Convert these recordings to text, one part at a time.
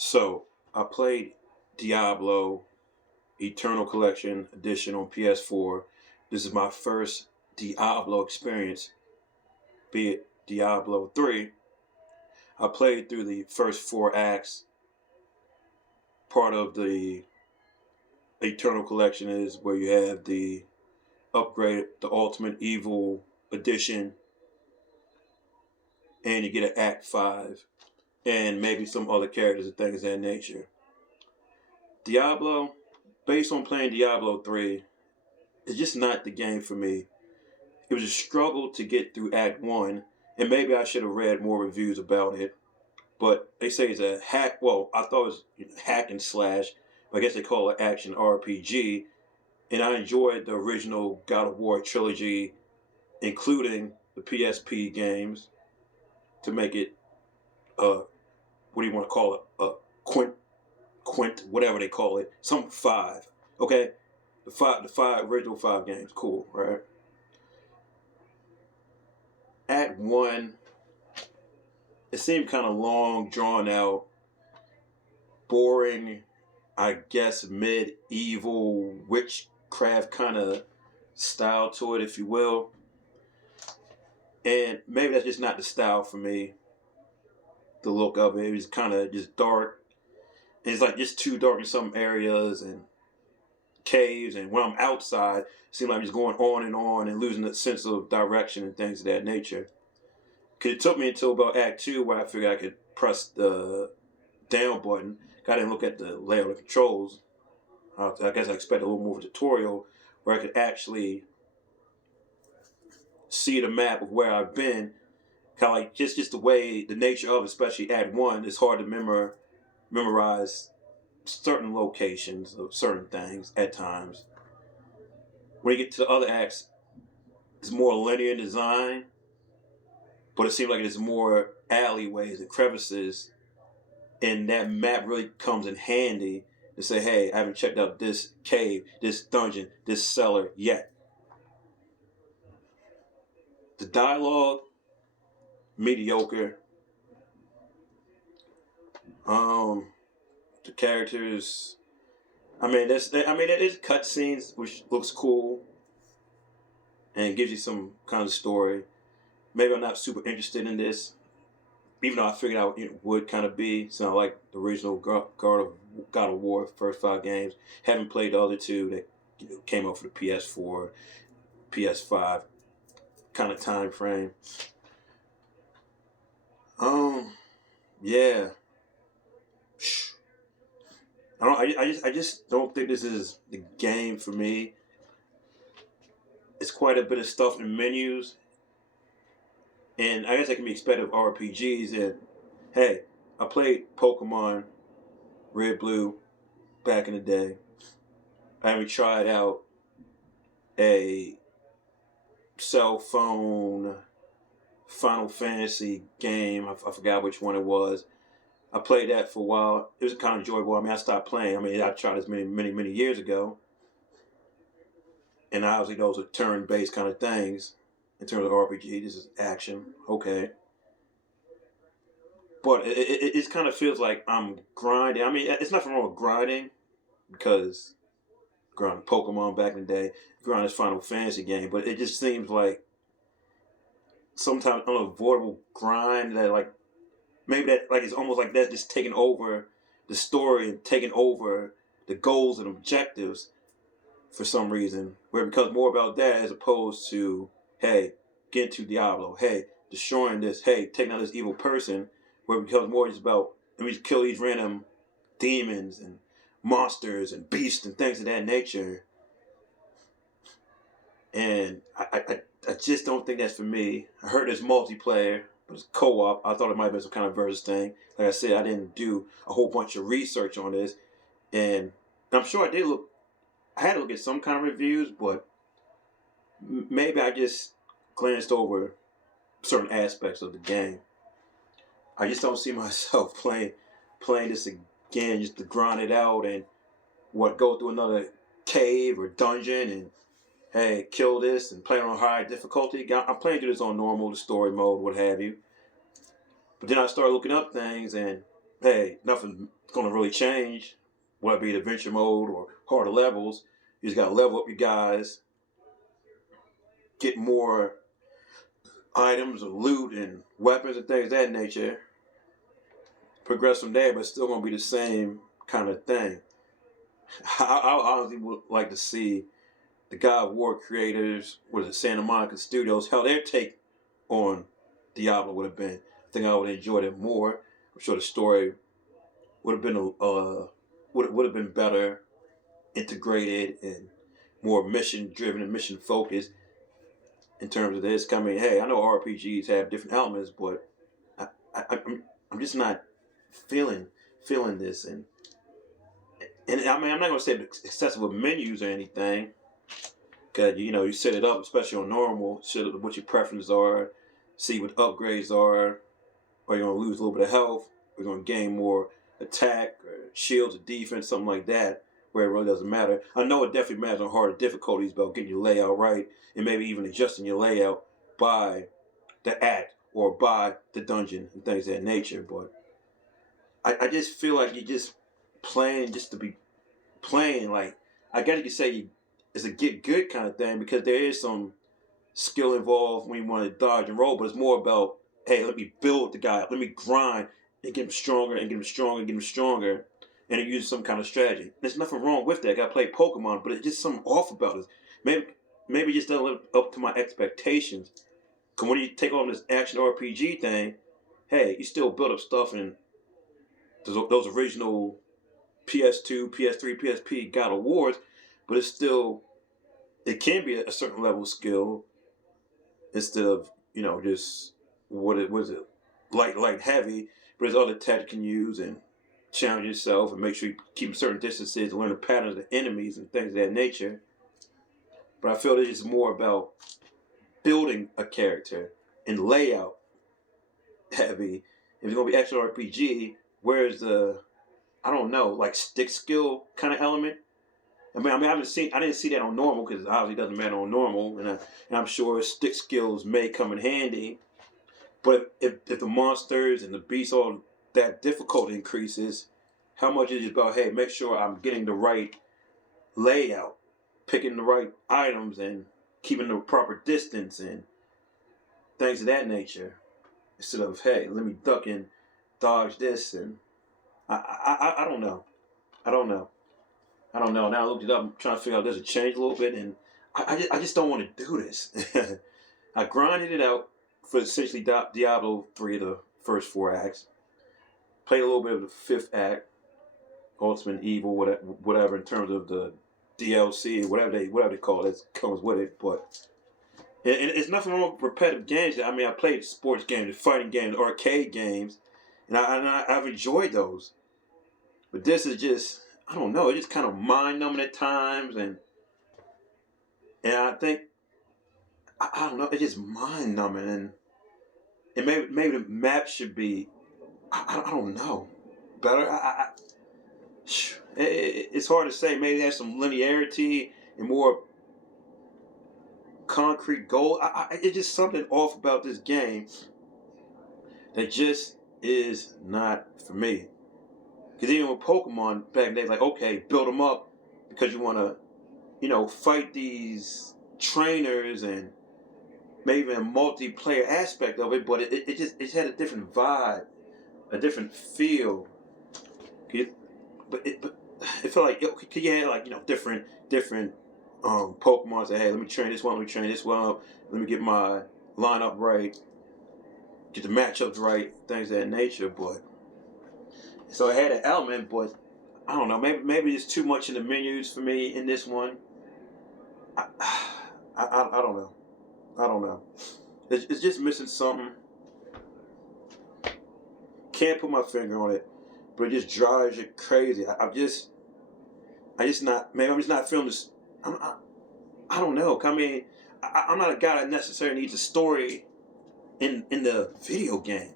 So I played Diablo Eternal Collection Edition on PS4. This is my first Diablo experience, be it Diablo 3. I played through the first four acts. Part of the Eternal Collection is where you have the upgrade, the Ultimate Evil Edition, and you get an Act 5, and maybe some other characters and things of that nature. Diablo, based on playing Diablo 3, it's just not the game for me. It was a struggle to get through Act 1, and maybe I should have read more reviews about it. But they say it's a hack. Well, I thought it was hack and slash, but I guess they call it action RPG. And I enjoyed the original God of War trilogy, including the PSP games, to make it, what do you want to call it? Quint, whatever they call it. Some five. Okay? The original five games. Cool, right? Act 1, it seemed kind of long, drawn out, boring, I guess medieval witchcraft kind of style to it, if you will. And maybe that's just not the style for me, the look of it. It was kind of just dark. And it's like just too dark in some areas and caves. And when I'm outside, it seems like I'm just going on and losing the sense of direction and things of that nature. Because it took me until about Act 2 where I figured I could press the down button. I didn't look at the layout of the controls. I guess I expected a little more of a tutorial where I could actually see the map of where I've been. Kind of like just the way, the nature of, especially Act 1, it's hard to memorize certain locations of certain things at times. When you get to the other acts, it's more linear design, but it seems like it's more alleyways and crevices, and that map really comes in handy to say, hey, I haven't checked out this cave, this dungeon, this cellar yet. The dialogue, mediocre. The characters, there's cutscenes which looks cool and gives you some kind of story. Maybe I'm not super interested in this, even though I figured out it would kind of be. So I like the original God of War first five games. Haven't played the other two that came out for the PS4, PS5 kind of time frame. Yeah. I just don't think this is the game for me. It's quite a bit of stuff in menus, and I guess that can be expected of RPGs. And hey, I played Pokemon Red Blue back in the day. I haven't tried out a cell phone Final Fantasy game. I forgot which one it was. I played that for a while. It was kind of enjoyable. I stopped playing. I tried this many years ago. And obviously those are turn-based kind of things. In terms of RPG, this is action. Okay. But it kind of feels like I'm grinding. It's nothing wrong with grinding, because grinding Pokemon back in the day, grinding this Final Fantasy game. But it just seems like sometimes unavoidable grind that it's almost like that's just taking over the story and taking over the goals and objectives for some reason, where it becomes more about that as opposed to, hey, get to Diablo, hey, destroying this, hey, taking out this evil person, where it becomes more just about, let me just kill these random demons and monsters and beasts and things of that nature. And I just don't think that's for me. I heard there's multiplayer, but it's co-op. I thought it might have been some kind of versus thing. Like I said, I didn't do a whole bunch of research on this, and I'm sure I had to look at some kind of reviews, but maybe I just glanced over certain aspects of the game. I just don't see myself playing this again just to grind it out and go through another cave or dungeon and, hey, kill this and play on high difficulty. I'm playing through this on normal, the story mode, what have you. But then I started looking up things, and hey, nothing's gonna really change, whether it be the adventure mode or harder levels. You just gotta level up your guys, get more items or loot and weapons and things of that nature. Progress from there, but it's still gonna be the same kind of thing. I honestly would like to see the God of War creators, what is it, Santa Monica Studios, how their take on Diablo would have been. I think I would have enjoyed it more. I'm sure the story would have been would have been better integrated and more mission driven and mission focused in terms of this. I mean, hey, I know RPGs have different elements, but I'm just not feeling this, and I mean, I'm not gonna say excessive with menus or anything, because you set it up, especially on normal, set up what your preferences are, see what upgrades are. Or you're gonna lose a little bit of health, or you're gonna gain more attack or shields or defense, something like that, where it really doesn't matter. I know it definitely matters on harder difficulties about getting your layout right and maybe even adjusting your layout by the act or by the dungeon and things of that nature. But I just feel like you're just playing just to be playing. Like, I guess you could say it's a get good kind of thing, because there is some skill involved when you want to dodge and roll, but it's more about, hey, let me build the guy up, let me grind and get him stronger and get him stronger and get him stronger, and it uses some kind of strategy. There's nothing wrong with that. I play Pokemon, but it's just something off about it. Maybe it just doesn't live up to my expectations. Because when you take on this action RPG thing, hey, you still build up stuff in those original PS2, PS3, PSP God of Wars, but it can be a certain level of skill instead of just what it was, it light heavy, but there's other tactics you can use and challenge yourself and make sure you keep certain distances and learn the patterns of enemies and things of that nature. But I feel that it's more about building a character and layout heavy. If it's gonna be action RPG, where's the, I don't know, like stick skill kind of element? I didn't see that on normal, because it obviously doesn't matter on normal, and I'm sure stick skills may come in handy. But if the monsters and the beasts, all that difficulty increases, how much is it about, hey, make sure I'm getting the right layout, picking the right items, and keeping the proper distance and things of that nature, instead of, hey, let me duck and dodge this, and I don't know. I don't know. I don't know. Now I looked it up. I'm trying to figure out, does it change a little bit? And I just don't want to do this. I grinded it out for essentially Diablo 3 of the first 4 acts. Played a little bit of the 5th act, Ultimate Evil, whatever, in terms of the DLC, whatever they call it, comes with it. But and it's nothing wrong with repetitive games. I mean, I played sports games, fighting games, arcade games, and I've enjoyed those. But this is just, I don't know, it's just kind of mind numbing at times, and I think, I don't know, it's just mind numbing, and maybe the map should be, I don't know, better. It's hard to say. Maybe there's some linearity and more concrete goal. It's just something off about this game that just is not for me. Because even with Pokemon back in the day, like, okay, build them up because you want to, fight these trainers and maybe a multiplayer aspect of it, but it had a different vibe, a different feel. But it felt like you had, like, different Pokemon. Say, hey, let me train this one, let me train this one up, let me get my lineup right, get the matchups right, things of that nature. But so it had an element, but I don't know. Maybe it's too much in the menus for me in this one. I don't know. I don't know. It's just missing something. Can't put my finger on it, but it just drives you crazy. I just not. Maybe I'm just not feeling this. I don't know. I mean, I'm not a guy that necessarily needs a story in the video game.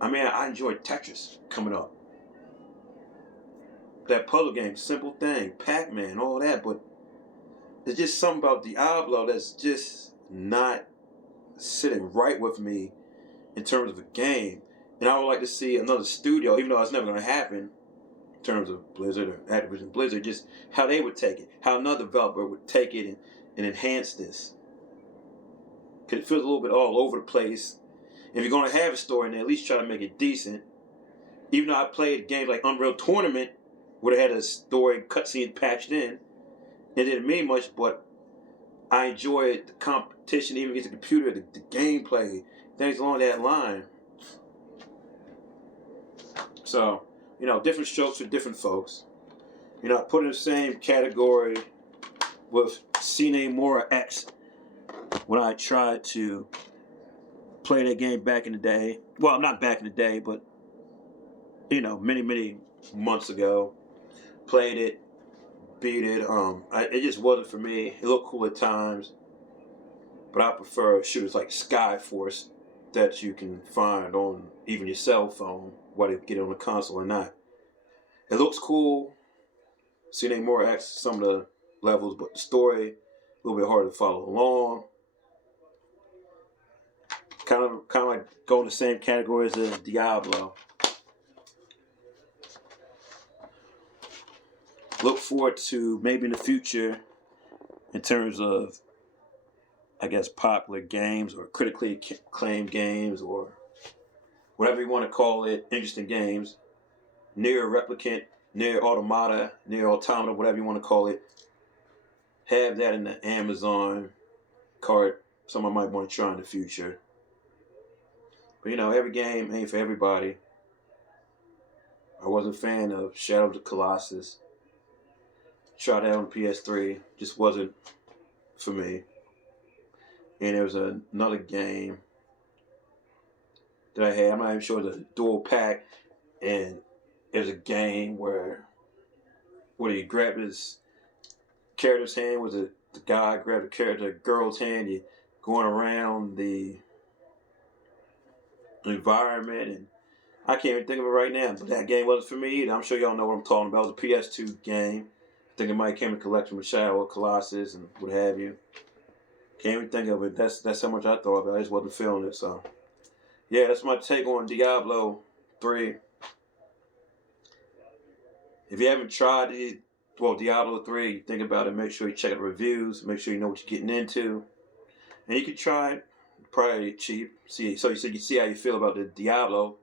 I mean, I enjoyed Tetris coming up. That puzzle game, simple thing, Pac-Man, all that, but there's just something about Diablo that's just not sitting right with me in terms of a game. And I would like to see another studio, even though it's never going to happen in terms of Blizzard or Activision Blizzard, just how they would take it, how another developer would take it and enhance this. Because it feels a little bit all over the place. If you're going to have a story in there, at least try to make it decent. Even though I played games like Unreal Tournament, where they had a story cutscene patched in, it didn't mean much, but I enjoyed the competition, even against the computer, the gameplay, things along that line. So, different strokes for different folks. I put in the same category with Cine Mora X when I tried to play that game back in the day. Well, not back in the day, but, many, many months ago. Played it, beat it. It just wasn't for me. It looked cool at times, but I prefer shooters like Skyforce that you can find on even your cell phone, whether you get it on the console or not. It looks cool. Seeing more X some of the levels, but the story a little bit harder to follow along. Kind of like go in the same categories as Diablo. Look forward to maybe in the future, in terms of, I guess, popular games or critically acclaimed games or whatever you want to call it, interesting games, Nier Replicant, Nier Automata, Nier Automata, whatever you want to call it, have that in the Amazon cart. Someone might want to try in the future. But every game ain't for everybody. I wasn't a fan of Shadow of the Colossus. Tried that on PS3, just wasn't for me. And there was another game that I had. I'm not even sure it was a dual pack, and it was a game where you grab his character's hand, was the guy grabbed the girl's hand, you going around the environment, and I can't even think of it right now, but that game wasn't for me either. I'm sure y'all know what I'm talking about. It was a PS2 game. I think it might came in a collection with Shadow of Colossus and what have you. Can't even think of it. That's how much I thought about it. I just wasn't feeling it. So, yeah, that's my take on Diablo 3. If you haven't tried it, Diablo 3, think about it. Make sure you check out the reviews. Make sure you know what you're getting into. And you can try it. Probably cheap. So you can see how you feel about the Diablo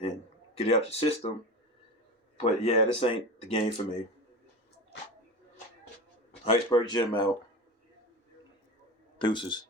and get it out your system. But yeah, this ain't the game for me. Iceberg Jim out. Deuces.